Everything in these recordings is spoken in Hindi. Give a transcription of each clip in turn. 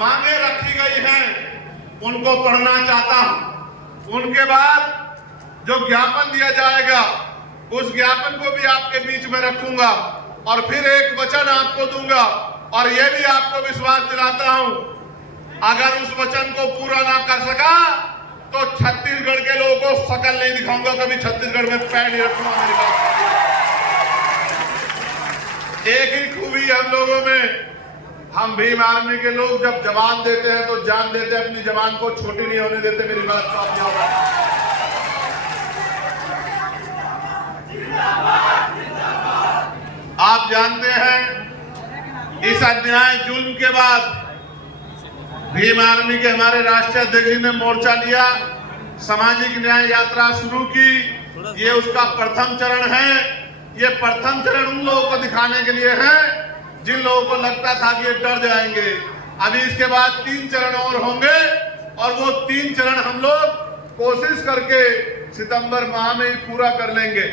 मांगे रखी गई हैं उनको पढ़ना चाहता हूं। उनके बाद जो ज्ञापन दिया जाएगा उस ज्ञापन को भी आपके बीच में रखूंगा और फिर एक वचन आपको दूंगा और यह भी आपको विश्वास दिलाता हूं, अगर उस वचन को पूरा ना कर सका तो छत्तीसगढ़ के लोगों को शकल नहीं दिखाऊंगा, कभी छत्तीसगढ़ में पैर नहीं रखूंगा। मेरी बात एक ही खूबी हम लोगों में, हम भीम आर्मी के लोग जब जवान देते हैं तो जान देते हैं, अपनी जवान को छोटी नहीं होने देते। मेरी बात को आप याद रखें। आप जानते हैं इस अन्याय जुल्म के बाद भीम आर्मी के हमारे राष्ट्रीय अध्यक्ष जी ने मोर्चा लिया, सामाजिक न्याय यात्रा शुरू की। ये उसका प्रथम चरण है। ये प्रथम चरण उन लोगों को दिखाने के लिए है जिन लोगों को लगता था कि ये डर जाएंगे। अभी इसके बाद 3 चरण और होंगे और वो 3 चरण हम लोग कोशिश करके सितंबर माह में ही पूरा कर लेंगे।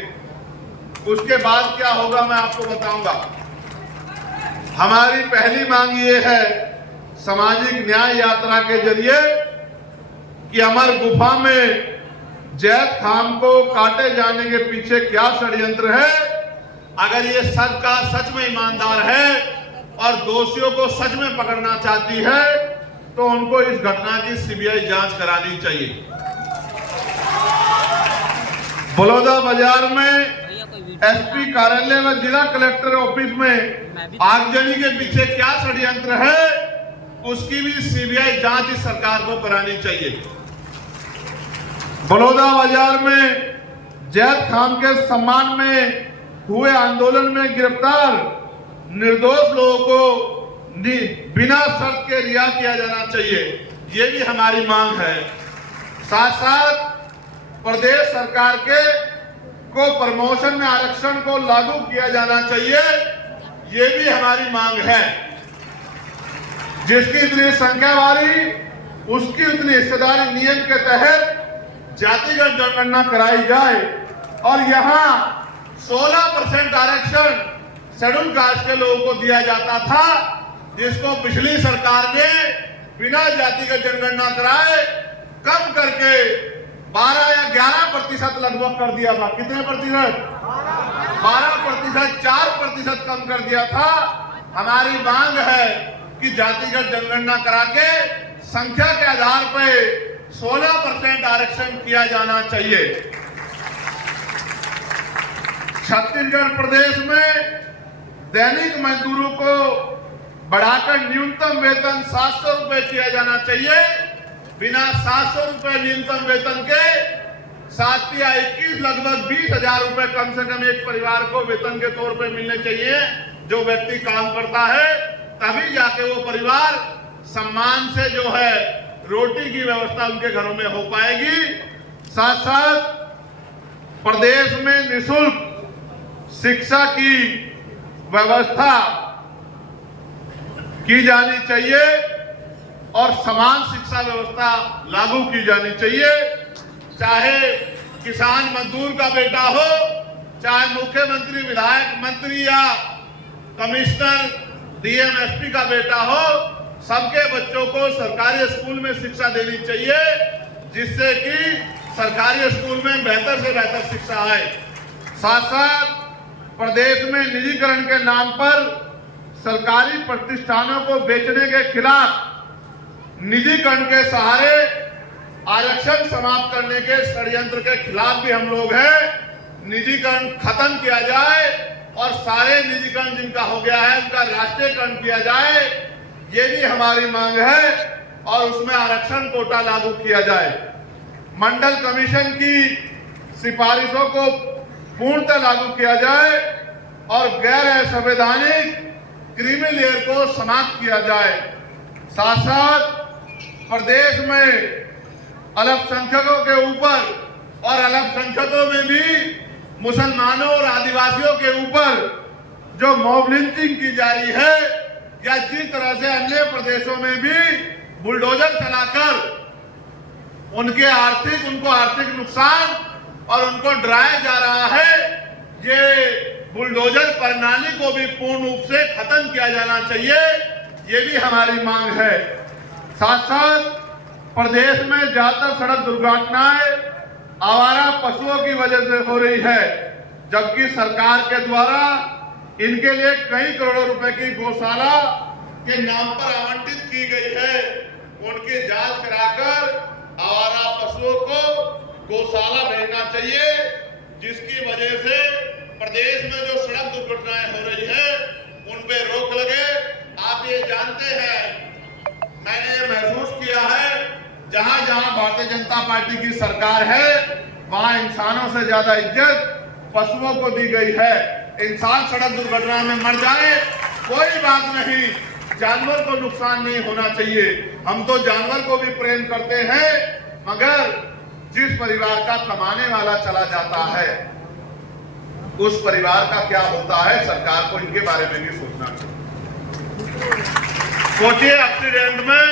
उसके बाद क्या होगा मैं आपको बताऊंगा। हमारी पहली मांग ये है सामाजिक न्याय यात्रा के जरिए कि अमर गुफा में जैद खान को काटे जाने के पीछे क्या षड्यंत्र है। अगर ये सच का सच में ईमानदार है और दोषियों को सच में पकड़ना चाहती है तो उनको इस घटना की सीबीआई जांच करानी चाहिए। बलौदा बाजार में एसपी कार्यालय में जिला कलेक्टर ऑफिस में आगजनी के पीछे क्या षड्यंत्र है उसकी भी सीबीआई जांच इस सरकार को करानी चाहिए। बलौदा बाजार में जैद खान के सम्मान में हुए आंदोलन में गिरफ्तार निर्दोष लोगों को बिना शर्त के रिहा किया जाना चाहिए, ये भी हमारी मांग है। साथ साथ प्रदेश सरकार के को प्रमोशन में आरक्षण को लागू किया जाना चाहिए, ये भी हमारी मांग है। जिसकी इतनी संख्या वाली उसकी उतनी हिस्सेदारी नियम के तहत जातिगत जनगणना कराई जाए और यहाँ 16% आरक्षण शेड्यूल कास्ट के लोगों को दिया जाता था, जिसको पिछली सरकार ने बिना जातिगत जनगणना कराए कम करके 12 या 11% लगभग कर दिया था। कितने प्रतिशत? 12%, 4% कम कर दिया था। हमारी मांग है कि जातिगत जनगणना करा के संख्या के आधार पर 16% आरक्षण किया जाना चाहिए। छत्तीसगढ़ प्रदेश में दैनिक मजदूरों को बढ़ाकर न्यूनतम वेतन 700 रुपए किया जाना चाहिए। बिना 700 रुपए न्यूनतम वेतन के 7 या 21 लगभग 20,000 रुपए कम से कम एक परिवार को वेतन के तौर पे मिलने चाहिए। जो व्यक्ति काम करता है तभी जाके वो परिवार सम्मान से जो है रोटी की व्यवस्था उनके घरों में हो पाएगी। साथ साथ प्रदेश में निःशुल्क शिक्षा की व्यवस्था की जानी चाहिए और समान शिक्षा व्यवस्था लागू की जानी चाहिए। चाहे किसान मजदूर का बेटा हो, चाहे मुख्यमंत्री विधायक मंत्री या कमिश्नर डीएम एसपी का बेटा हो, सबके बच्चों को सरकारी स्कूल में शिक्षा देनी चाहिए, जिससे कि सरकारी स्कूल में बेहतर से बेहतर शिक्षा आए। साथ साथ प्रदेश में निजीकरण के नाम पर सरकारी प्रतिष्ठानों को बेचने के खिलाफ, निजीकरण के सहारे आरक्षण समाप्त करने के षड्यंत्र के खिलाफ भी हम लोग हैं। निजीकरण खत्म किया जाए और सारे निजीकरण जिनका हो गया है उनका राष्ट्रीयकरण किया जाए, ये भी हमारी मांग है और उसमें आरक्षण कोटा लागू किया जाए। मंडल कमीशन की सिफारिशों को पूर्णतः लागू किया जाए और गैर संवैधानिक क्रीमी लेयर को समाप्त किया जाए। साथ साथ प्रदेश में अल्पसंख्यकों के ऊपर और अल्पसंख्यकों में भी मुसलमानों और आदिवासियों के ऊपर जो मॉब लिंचिंग की जा रही है या जिस तरह से अन्य प्रदेशों में भी बुलडोजर चलाकर उनको आर्थिक नुकसान और उनको डराया जा रहा है, ये बुलडोजर प्रणाली को भी पूर्ण रूप से खत्म किया जाना चाहिए, ये भी हमारी मांग है। साथ साथ प्रदेश में ज्यादातर सड़क दुर्घटनाएं आवारा पशुओं की वजह से हो रही है, जबकि सरकार के द्वारा इनके लिए कई करोड़ों रुपए की गौशाला के नाम पर आवंटित की गई है। उनकी जांच कराकर आवारा पशुओं को गौशाला भेजना चाहिए, जिसकी वजह से प्रदेश में जो सड़क दुर्घटनाएं हो रही है उन पे रोक लगे। आप ये जानते हैं, मैंने ये महसूस किया है, जहां जहां भारतीय जनता पार्टी की सरकार है वहां इंसानों से ज्यादा इज्जत पशुओं को दी गई है। इंसान सड़क दुर्घटना में मर जाए कोई बात नहीं, जानवर को नुकसान नहीं होना चाहिए। हम तो जानवर को भी प्रेम करते हैं, मगर जिस परिवार का कमाने वाला चला जाता है उस परिवार का क्या होता है, सरकार को इनके बारे में भी सोचना चाहिए। सोचिए, एक्सीडेंट में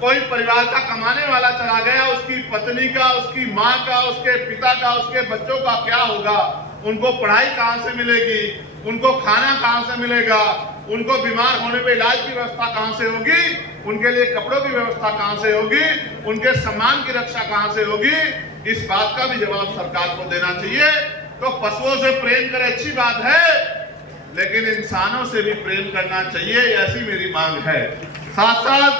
कोई परिवार का कमाने वाला चला गया, उसकी पत्नी का, उसकी माँ का, उसके पिता का, उसके बच्चों का क्या होगा? उनको पढ़ाई कहां से मिलेगी? उनको खाना कहां से मिलेगा? उनको बीमार होने पे इलाज की व्यवस्था कहां से होगी? उनके लिए कपड़ों की व्यवस्था कहां से होगी? उनके सम्मान की रक्षा कहां से होगी? इस बात का भी जवाब सरकार को देना चाहिए। तो पशुओं से प्रेम करें, अच्छी बात है, लेकिन इंसानों से भी प्रेम करना चाहिए, ऐसी मेरी मांग है। साथ साथ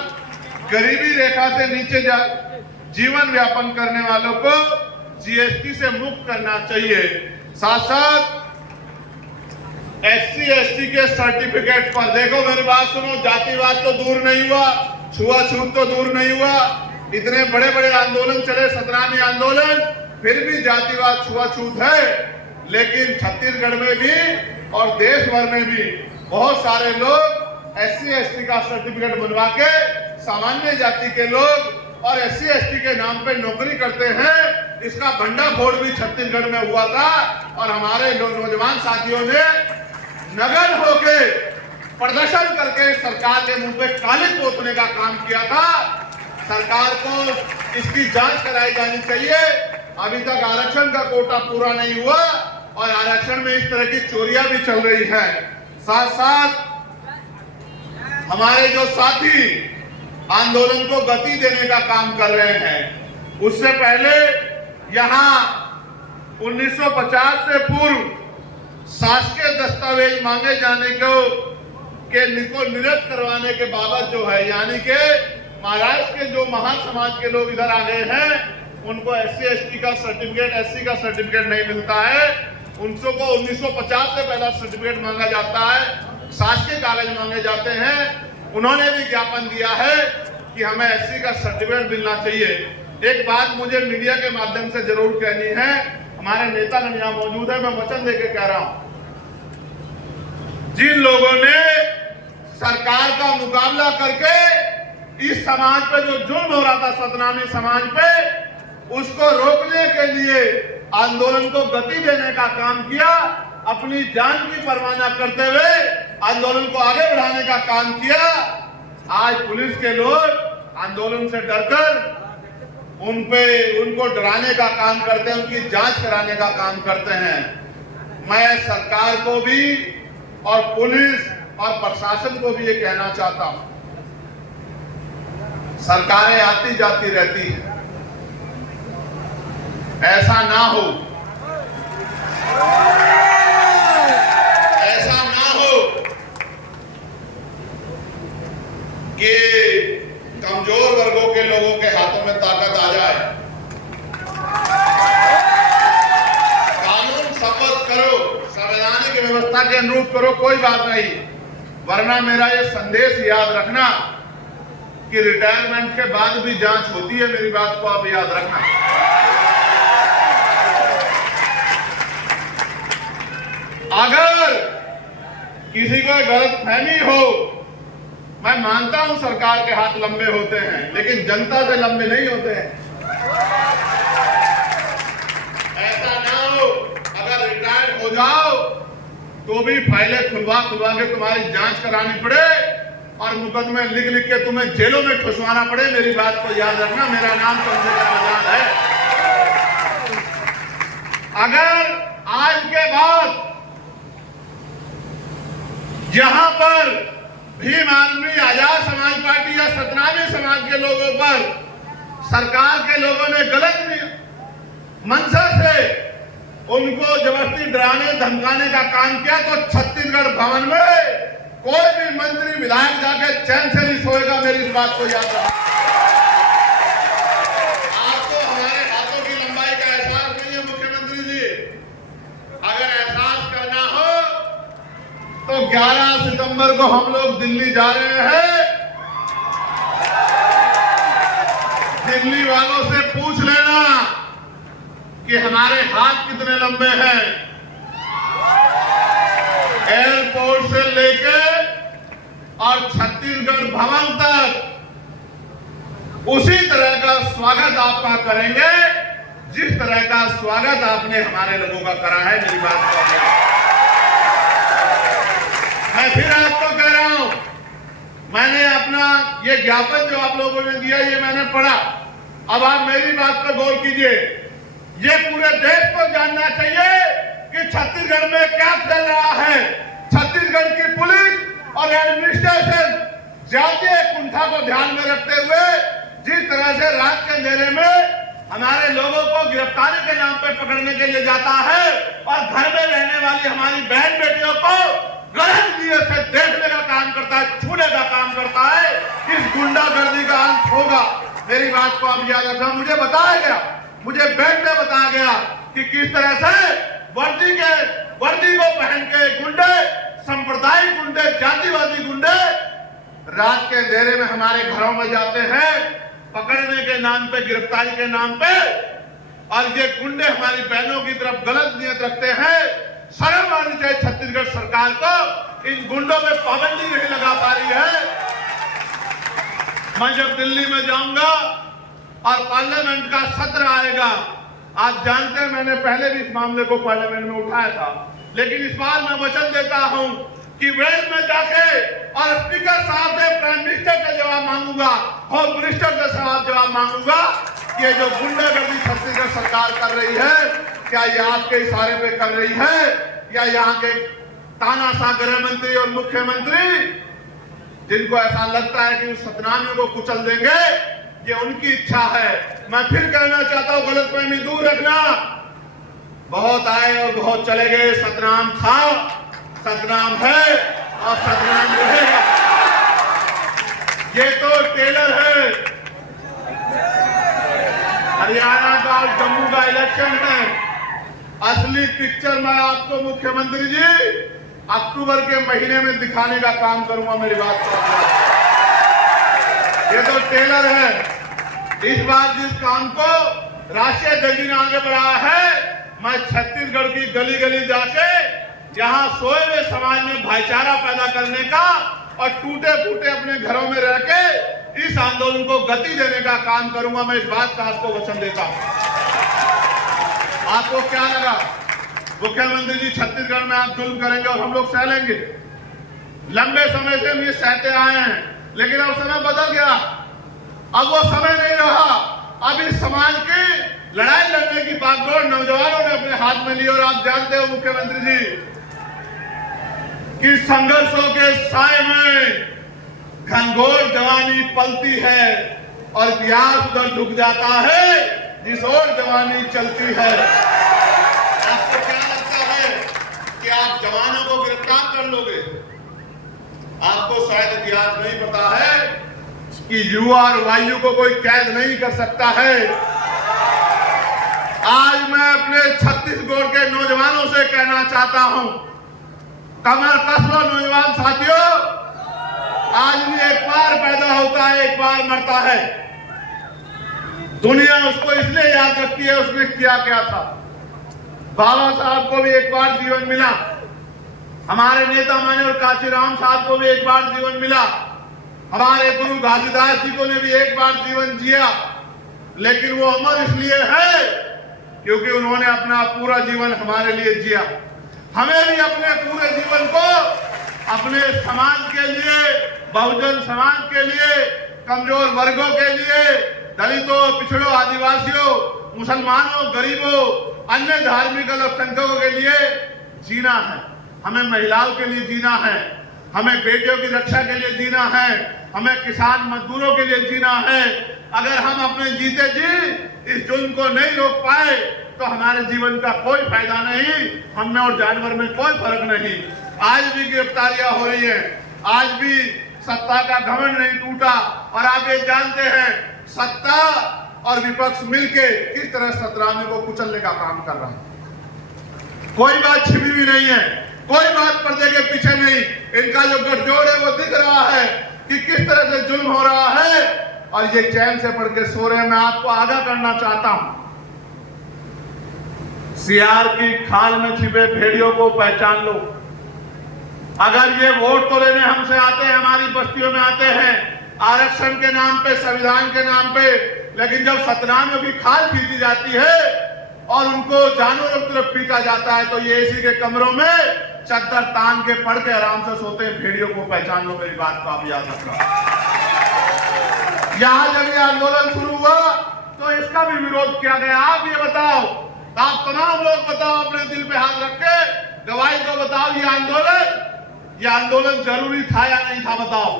गरीबी रेखा से नीचे जीवन यापन करने वालों को जीएसटी से मुक्त करना चाहिए। साथ साथ एससी एसटी के सर्टिफिकेट पर, देखो मेरी बात सुनो, जातिवाद तो दूर नहीं हुआ, छुआछूत तो दूर नहीं हुआ, इतने बड़े बड़े आंदोलन चले, 17वीं आंदोलन, फिर भी जातिवाद छुआछूत है। लेकिन छत्तीसगढ़ में भी और देश भर में भी बहुत सारे लोग एससी एसटी का सर्टिफिकेट बनवा के सामान्य जाति के लोग और एससी एसटी के नाम पे नौकरी करते हैं। इसका भंडाफोड़ भी छत्तीसगढ़ में हुआ था और हमारे नौजवान साथियों ने नगर होके प्रदर्शन करके सरकार के मुंह पे कालिक पोतने का काम किया था। सरकार को इसकी जांच कराई जानी चाहिए। अभी तक आरक्षण का कोटा पूरा नहीं हुआ और आरक्षण में इस तरह की चोरियां भी चल रही है। साथ साथ हमारे जो साथी आंदोलन को गति देने का काम कर रहे हैं, उससे पहले यहां 1950 से पूर्व शासकीय दस्तावेज मांगे जाने को निरस्त करवाने के बाबत जो है, यानी कि महाराष्ट्र के जो महान समाज के लोग इधर आ गए हैं, उनको एससी एसटी का सर्टिफिकेट, एससी का सर्टिफिकेट नहीं मिलता है। उनको 1950 से पहला सर्टिफिकेट मांगा जाता है, शासकीय कागज मांगे जाते हैं। उन्होंने भी ज्ञापन दिया है कि हमें एससी का सर्टिफिकेट मिलना चाहिए। एक बात मुझे मीडिया के माध्यम से जरूर कहनी है, हमारे नेतागण यहाँ मौजूद है, मैं वचन देके कह रहा हूं, जिन लोगों ने सरकार का मुकाबला करके इस समाज पे जो जुल्म हो रहा था, सतनामी समाज पे, उसको रोकने के लिए आंदोलन को गति देने का काम किया, अपनी जान की परवाह न करते हुए आंदोलन को आगे बढ़ाने का काम किया। आज पुलिस के लोग आंदोलन से डरकर उनको डराने का काम करते हैं, उनकी जांच कराने का काम करते हैं। मैं सरकार को भी और पुलिस और प्रशासन को भी ये कहना चाहता हूं, सरकारें आती जाती रहती हैं, ऐसा ना हो, ऐसा ना हो कि कमजोर वर्गों के लोगों के हाथों में ताकत आ जाए। कानून शपथ करो, संवैधानिक व्यवस्था के अनुरूप करो, कोई बात नहीं, वरना मेरा ये संदेश याद रखना कि रिटायरमेंट के बाद भी जांच होती है। मेरी बात को आप याद रखना। अगर किसी को गलतफहमी हो, मैं मानता हूं सरकार के हाथ लंबे होते हैं, लेकिन जनता से लंबे नहीं होते हैं। ऐसा ना हो अगर रिटायर्ड हो जाओ तो भी फाइलें खुलवा के तुम्हारी जांच करानी पड़े और मुकदमे लिख के तुम्हें जेलों में ठुसवाना पड़े। मेरी बात को याद रखना, मेरा नाम चंद्रशेखर आजाद है। अगर आज के बाद जहां पर भीम आर्मी, आजाद समाज पार्टी या सतनामी समाज सरकार के लोगों ने गलत मंशा से उनको जबरदस्ती डराने धमकाने का काम किया, तो छत्तीसगढ़ भवन में कोई भी मंत्री विधायक जाके चैन से नहीं सोएगा। मेरी इस बात को याद रखना। आपको हमारे हाथों की लंबाई का एहसास नहीं है मुख्यमंत्री जी। अगर एहसास करना हो तो 11 सितंबर को हम लोग दिल्ली जा रहे हैं। दिल्ली वालों से पूछ लेना कि हमारे हाथ कितने लंबे हैं। एयरपोर्ट से लेके और छत्तीसगढ़ भवन तक उसी तरह का स्वागत आपका करेंगे जिस तरह का स्वागत आपने हमारे लोगों का करा है। मेरी बात को मैं फिर आपको कह रहा हूं, मैंने अपना ये ज्ञापन जो आप लोगों ने दिया ये मैंने पढ़ा। अब आप मेरी बात पर गौर कीजिए। ये पूरे देश को जानना चाहिए कि छत्तीसगढ़ में क्या चल रहा है। छत्तीसगढ़ की पुलिस और एडमिनिस्ट्रेशन जातीय कुंठा को ध्यान में रखते हुए जिस तरह से रात के अंधेरे में हमारे लोगों को गिरफ्तारी के नाम पर पकड़ने के लिए जाता है और घर में रहने वाली हमारी बहन बेटियों को गलत नीयत से देखने का काम करता है, छूने का काम करता है, इस गुंडागर्दी का अंत होगा। मेरी बात को आप याद रखना। मुझे बताया गया, मुझे बैंक में बताया गया कि किस तरह से वर्दी को पहन के गुंडे, सांप्रदायिक गुंडे, जातिवादी गुंडे रात के अंधेरे में हमारे घरों में जाते हैं पकड़ने के नाम पे, गिरफ्तारी के नाम पे। और ये गुंडे हमारी बहनों की तरफ गलत नियत रखते हैं। शर्म आनी चाहिए छत्तीसगढ़ सरकार को, इन गुंडों पे पाबंदी नहीं लगा पा रही है। मैं जब दिल्ली में जाऊंगा और पार्लियामेंट का सत्र आएगा, आप जानते हैं मैंने पहले भी इस मामले को पार्लियामेंट में उठाया था, लेकिन इस बार मैं वचन देता हूं कि वेल में जाके और स्पीकर साहब से प्राइम मिनिस्टर का जवाब मांगूंगा, होम मिनिस्टर से जवाब मांगूंगा कि ये जो गुंडागर्दी छत्तीसगढ़ सरकार कर रही है, क्या ये आपके इशारे पे कर रही है या यहाँ के तानाशाह गृह मंत्री और मुख्यमंत्री जिनको ऐसा लगता है कि उस सतनामियों को कुचल देंगे, ये उनकी इच्छा है। मैं फिर कहना चाहता हूं, गलतफहमी दूर रखना। बहुत आए और बहुत चले गए। सतनाम था, सतनाम है और सतनाम रहेगा। ये तो टेलर है। हरियाणा का और जम्मू का इलेक्शन है। असली पिक्चर मैं आपको मुख्यमंत्री जी अक्टूबर के महीने में दिखाने का काम करूंगा। मेरी बात को ये तो टेलर है। इस बार जिस काम को राष्ट्रीय अध्यक्ष ने आगे बढ़ाया है, मैं छत्तीसगढ़ की गली गली जाके जहां सोए हुए समाज में भाईचारा पैदा करने का और टूटे फूटे अपने घरों में रह के इस आंदोलन को गति देने का काम करूंगा। मैं इस बात का आपको वचन देता हूं। आपको क्या लगा मुख्यमंत्री जी छत्तीसगढ़ में आप जुल्म करेंगे और हम लोग सह लेंगे? लंबे समय से हम ये सहते आए हैं, लेकिन अब समय बदल गया। अब वो समय नहीं रहा। अब इस समाज की लड़ाई लड़ने की बागडोर नौजवानों ने अपने हाथ में ली। और आप जानते हो मुख्यमंत्री जी कि संघर्षों के साए में घनघोर जवानी पलती है और इतिहास उधर झुक जाता है जिस ओर जवानी चलती है। आपको क्या लगता है कि आप जवानों को गिरफ्तार कर लोगे? आपको शायद इतिहास नहीं पता है कि युवा और वायु को कोई कैद नहीं कर सकता है। आज मैं अपने छत्तीसगढ़ के नौजवानों से कहना चाहता हूं, कमर कस लो नौजवान साथियों। आदमी एक बार पैदा होता है, एक बार मरता है। दुनिया उसको इसलिए याद रखती है उसने किया क्या था। बाबा साहब को भी एक बार जीवन मिला, हमारे नेता मान्य और काशीराम साहब को भी एक बार जीवन मिला, हमारे गुरु घासीदास जी को ने भी एक बार जीवन जिया। लेकिन वो अमर इसलिए है क्योंकि उन्होंने अपना पूरा जीवन हमारे लिए जिया। हमें भी अपने पूरे जीवन को अपने समाज के लिए, बहुजन समाज के लिए, कमजोर वर्गों के लिए, दलितों, पिछड़ों, आदिवासियों, मुसलमानों, गरीबों, अन्य धार्मिक अल्पसंख्यकों के लिए जीना है। हमें महिलाओं के लिए जीना है, हमें बेटियों की रक्षा के लिए जीना है, हमें किसान मजदूरों के लिए जीना है। अगर हम अपने जीते जी इस जुल्म को नहीं रोक पाए तो हमारे जीवन का कोई फायदा नहीं, हम में और जानवर में कोई फर्क नहीं। आज भी गिरफ्तारियां हो रही हैं, आज भी सत्ता का घमंड नहीं टूटा। और आप ये जानते हैं सत्ता और विपक्ष मिलके किस तरह सतरामी को कुचलने का काम कर रहा है। कोई बात छिपी हुई नहीं है, कोई बात पर्दे के पीछे नहीं। इनका जो गठजोड़ है वो दिख रहा है कि किस तरह से जुल्म हो रहा है और ये चैन से पढ़ के सो रहे हैं। मैं आपको आगाह करना चाहता हूं, सियार की खाल में छिपे भेड़ियों को पहचान लो। अगर ये वोट तो लेने हमसे आते हैं, हमारी बस्तियों में आते हैं आरक्षण के नाम पे, संविधान के नाम पे, लेकिन जब सतनाम में भी खाल खींची जाती है और उनको जानवरों की तरफ पीटा जाता है तो ये एसी के कमरों में चद्दर तान के पड़ के आराम से सोते हैं। भेड़ियों को पहचान लो, मेरी बात को आप याद रखना। यहां जब ये आंदोलन शुरू हुआ तो इसका भी विरोध किया गया। आप ये बताओ, आप तमाम लोग बताओ, अपने दिल पे हाथ रख के गवाही को बताओ, ये आंदोलन जरूरी था या नहीं था? बताओ।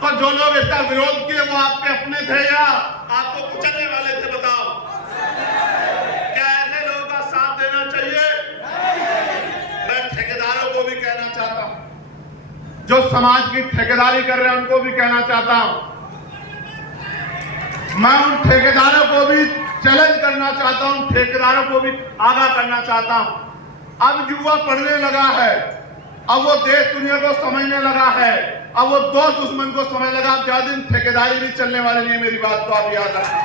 तो जो लोग इसका विरोध किए वो आपके अपने थे या आपको कुचलने वाले थे? बताओ। क्या ऐसे लोगों का साथ देना चाहिए? मैं ठेकेदारों को भी कहना चाहता हूं, जो समाज की ठेकेदारी कर रहे हैं उनको भी कहना चाहता हूं। मैं उन ठेकेदारों को भी चैलेंज करना चाहता हूं, ठेकेदारों को भी आगाह करना चाहता हूं। अब युवा पढ़ने लगा है, अब वो देश दुनिया को समझने लगा है, अब वो दो दुश्मन को समझ लगा। अब ज्यादा दिन ठेकेदारी भी चलने वाले नहीं, मेरी बात को आप याद रखना।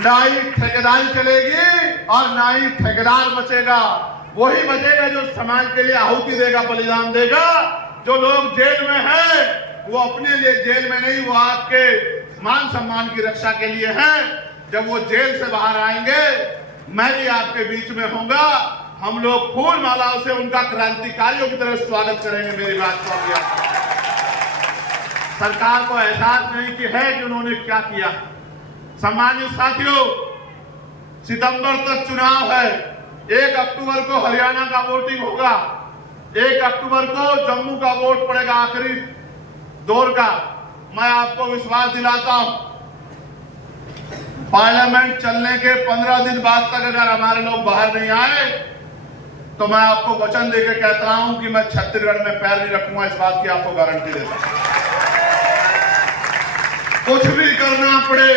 ना ही ठेकेदारी चलेगी और ना ही ठेकेदार बचेगा। वही बचेगा जो समाज के लिए आहुति देगा, बलिदान देगा। जो लोग जेल में हैं वो अपने लिए जेल में नहीं, वो आपके मान सम्मान की रक्षा के लिए हैं। जब वो जेल से बाहर आएंगे मैं भी आपके बीच में होऊंगा, हम लोग फूल मालाओं से उनका क्रांतिकारियों की तरह स्वागत करेंगे। मेरी बात को आप याद रखें। सरकार को एहसास नहीं कि है कि उन्होंने क्या किया। सम्मानित साथियों, सितंबर तक चुनाव है, 1 अक्टूबर को हरियाणा का वोटिंग होगा, 1 अक्टूबर को जम्मू का वोट पड़ेगा, आखिरी दौर का। मैं आपको विश्वास दिलाता हूं, पार्लियामेंट चलने के 15 दिन बाद तक अगर हमारे लोग बाहर नहीं आए तो मैं आपको वचन देकर कहता हूं कि मैं छत्तीसगढ़ में पैर नहीं रखूंगा। इस बात की आपको गारंटी देता हूं। कुछ भी करना पड़े,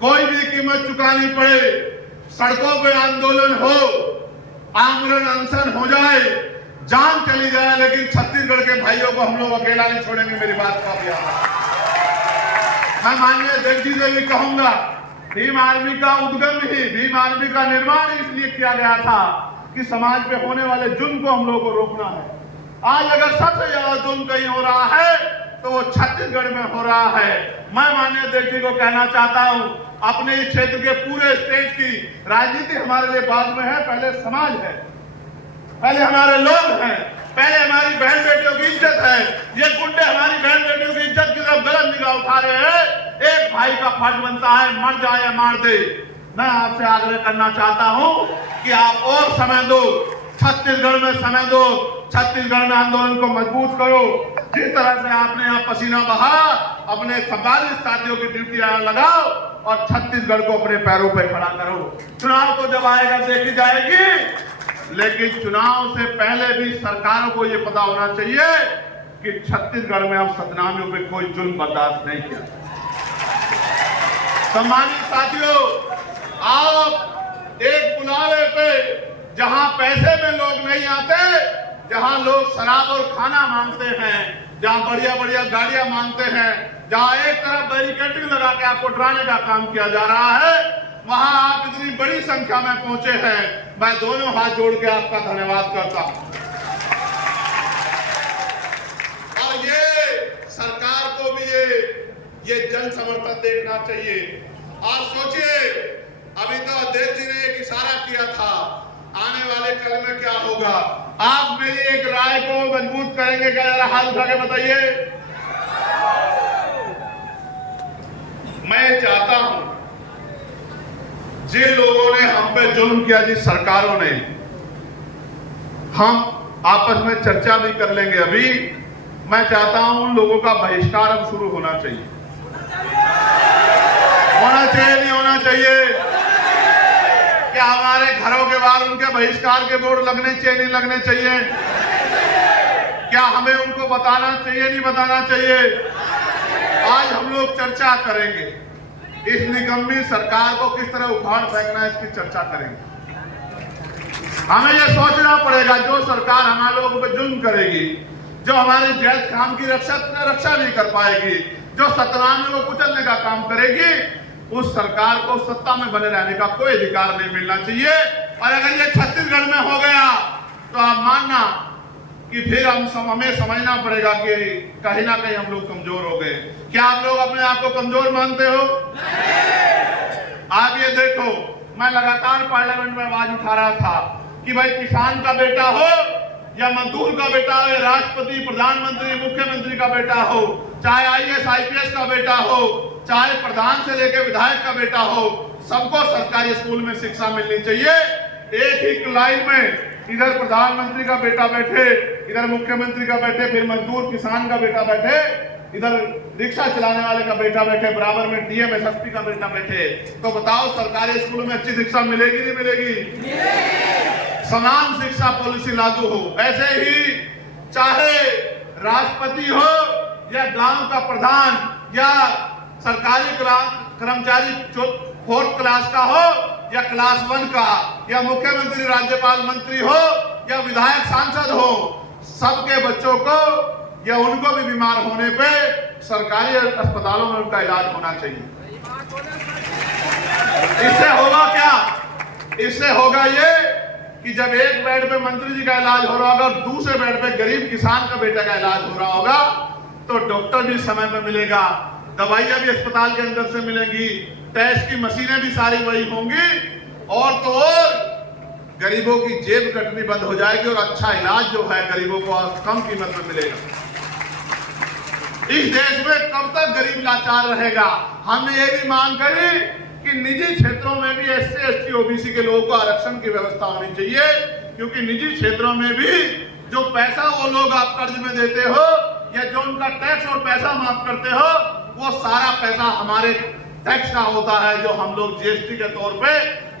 कोई भी कीमत चुकानी पड़े, सड़कों पे आंदोलन हो, आमरण अनशन हो जाए, जान चली जाए, लेकिन छत्तीसगढ़ के भाइयों को हम लोग अकेला नहीं छोड़ेंगे। मेरी बात का भी मैं माननीय अध्यक्ष जी से भी कहूंगा, भीम आर्मी का उद्गम ही, भीम आर्मी का निर्माण इसलिए किया गया था कि समाज पे होने वाले जुल्म को हम लोगों को रोकना है। आज अगर सबसे ज्यादा जुल्म कहीं हो रहा है तो वो छत्तीसगढ़ में हो रहा है। मैं माननीय अध्यक्ष जी को कहना चाहता हूं, अपने इस क्षेत्र के पूरे स्टेट की राजनीति हमारे लिए बाद में है, पहले समाज है, पहले हमारे लोग हैं, पहले हमारी बहन बेटियों की इज्जत है। ये गुंडे हमारी बहन बेटियों की इज्जत की तरफ गलत निगाह उठा रहे हैं। एक भाई का फर्ज बनता है मर जाए या मार दे। मैं आपसे आग्रह करना चाहता हूं कि आप और समय दो, छत्तीसगढ़ में समय दो, छत्तीसगढ़ में आंदोलन को मजबूत करो। जिस तरह से आपने यहाँ पसीना बहा, अपने संबंधित साथियों की ड्यूटी लगाओ और छत्तीसगढ़ को अपने पैरों पर खड़ा करो। चुनाव तो जब आएगा देखी जाएगी, लेकिन चुनाव से पहले भी सरकारों को यह पता होना चाहिए कि छत्तीसगढ़ में अब सतनामियों पे कोई जुल्म बर्दाश्त नहीं किया। सम्मानित साथियों, आप एक बुलावे पे जहां पैसे में लोग नहीं आते, जहां लोग शराब और खाना मांगते हैं, जहां बढ़िया बढ़िया गाड़ियां मांगते हैं, जहां एक तरफ बैरिकेडिंग लगा के आपको डराने का काम किया जा रहा है, वहां आप इतनी बड़ी संख्या में पहुंचे हैं। मैं दोनों हाथ जोड़ के आपका धन्यवाद करता हूं। और ये सरकार को भी ये जन समर्थन देखना चाहिए। आप सोचिए, अभी तो अध्यक्ष जी ने एक इशारा किया था, आने वाले कल में क्या होगा। आप मेरी एक राय को मजबूत करेंगे क्या? जरा हाथ उठा के बताइए। मैं चाहता हूं जिन लोगों ने हम पे जुल्म किया, जिस सरकारों ने, हम आपस में चर्चा भी कर लेंगे। अभी मैं चाहता हूं उन लोगों का बहिष्कार अब शुरू होना चाहिए। होना चाहिए, नहीं होना चाहिए? क्या हमारे घरों के बाहर उनके बहिष्कार के बोर्ड लगने चाहिए, नहीं लगने चाहिए? क्या हमें उनको बताना चाहिए, नहीं बताना चाहिए? आज हम लोग चर्चा करेंगे, इस निकम्मी सरकार को किस तरह उखाड़ फेंकना है, इसकी चर्चा करेंगे। हमें यह सोचना पड़ेगा, जो सरकार हमारे लोगों पर जुल्म करेगी, जो हमारे जायज काम की रक्षा नहीं कर पाएगी, जो सतनामी को कुचलने का काम करेगी, उस सरकार को सत्ता में बने रहने का कोई अधिकार नहीं मिलना चाहिए। और अगर ये छत्तीसगढ़ में हो गया तो आप मानना कि फिर हमें समझना पड़ेगा कि कहीं ना कहीं हम लोग कमजोर हो गए। क्या आप लोग अपने आप को कमजोर मानते हो? आप ये देखो, मैं लगातार पार्लियामेंट में आवाज उठा रहा था कि भाई किसान का बेटा हो या मजदूर का बेटा हो, राष्ट्रपति, प्रधानमंत्री, मुख्यमंत्री का बेटा हो, चाहे IAS IPS का बेटा हो, चाहे प्रधान से लेकर विधायक का बेटा हो, सबको सरकारी स्कूल में शिक्षा मिलनी चाहिए। एक ही लाइन में इधर प्रधानमंत्री का बेटा बैठे, इधर मुख्यमंत्री का बैठे, फिर मजदूर किसान का बेटा बैठे, इधर रिक्शा चलाने वाले का बेटा बैठे, बराबर में DM SSP का बेटा बैठे, तो बताओ सरकारी स्कूल में अच्छी शिक्षा मिलेगी, नहीं मिलेगी? समान शिक्षा पॉलिसी लागू हो। ऐसे ही चाहे राष्ट्रपति हो या गांव का प्रधान या सरकारी कर्मचारी 4th क्लास का हो या क्लास 1 का, या मुख्यमंत्री, राज्यपाल, मंत्री हो या विधायक, सांसद हो, सबके बच्चों को या उनको भी बीमार होने पे सरकारी अस्पतालों में उनका इलाज होना चाहिए। इससे होगा क्या? इससे होगा ये कि जब एक बेड पे मंत्री जी का इलाज हो रहा होगा और दूसरे बेड पे गरीब किसान का बेटा का इलाज हो रहा होगा, तो डॉक्टर भी समय पर मिलेगा, दवाइयां भी अस्पताल के अंदर से मिलेंगी, टेस्ट की मशीनें भी सारी वही होंगी, और तो और गरीबों की जेब कटनी बंद हो जाएगी और अच्छा इलाज जो है गरीबों को कम कीमत में मिलेगा। इस देश में कब तक गरीब लाचार रहेगा? हमने ये भी मांग करी कि निजी क्षेत्रों में भी SC ST OBC के लोगों को आरक्षण की व्यवस्था होनी चाहिए, क्योंकि निजी क्षेत्रों में भी जो पैसा वो लोग आप कर्ज में देते हो या जो उनका टैक्स और पैसा माफ करते हो, वो सारा पैसा हमारे टैक्स का होता है, जो हम लोग GST के तौर पे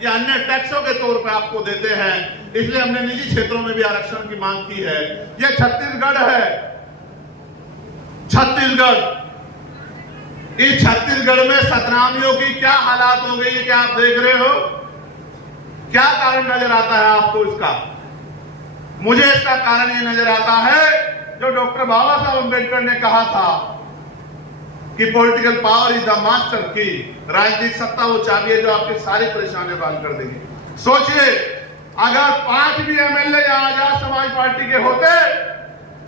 या अन्य टैक्सों के तौर पे आपको देते हैं। इसलिए हमने निजी क्षेत्रों में भी आरक्षण की मांग की है। ये छत्तीसगढ़ है, छत्तीसगढ़। इस छत्तीसगढ़ में सतनामियों की क्या हालात हो गई है, क्या आप देख रहे हो? क्या कारण नजर आता है आपको इसका? मुझे इसका कारण ये नजर आता है जो डॉक्टर बाबा साहब अम्बेडकर ने कहा था कि political power is the master की, राजनीतिक सत्ता वो चाबी है जो आपकी सारी परेशानियां बंद कर देगी। सोचिए, अगर 5 भी MLA या आजाद समाज पार्टी के होते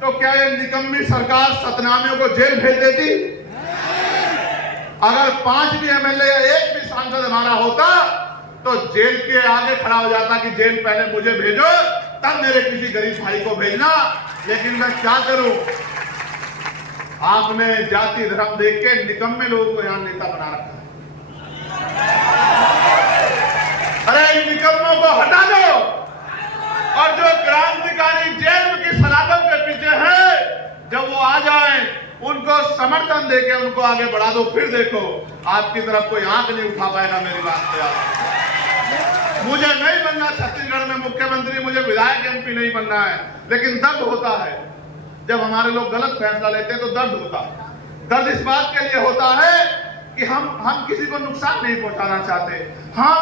तो क्या ये निकम्मी सरकार सतनामियों को जेल भेज देती? अगर 5 भी MLA या 1 भी सांसद हमारा होता तो जेल के आगे खड़ा हो जाता कि जेल पहले मुझे भेजो, तब मेरे किसी गरीब भाई को भेजना। लेकिन मैं क्या करूं, आपने जाति धर्म देख के निकम्मे लोगों को यहां नेता बना रखा है। अरे इन निकम्मों को हटा दो, और जो क्रांतिकारी जेल की सलाखों के पीछे हैं, जब वो आ जाएं, उनको समर्थन देके उनको आगे बढ़ा दो। फिर देखो, आपकी तरफ कोई आंख नहीं उठा पाएगा। मेरी बात पे आप, मुझे नहीं बनना छत्तीसगढ़ में मुख्यमंत्री, मुझे विधायक MP नहीं बनना है, लेकिन दर्द होता है जब हमारे लोग गलत फैसला लेते हैं, तो दर्द होता है। दर्द इस बात के लिए होता है कि हम किसी को नुकसान नहीं पहुंचाना चाहते। हाँ,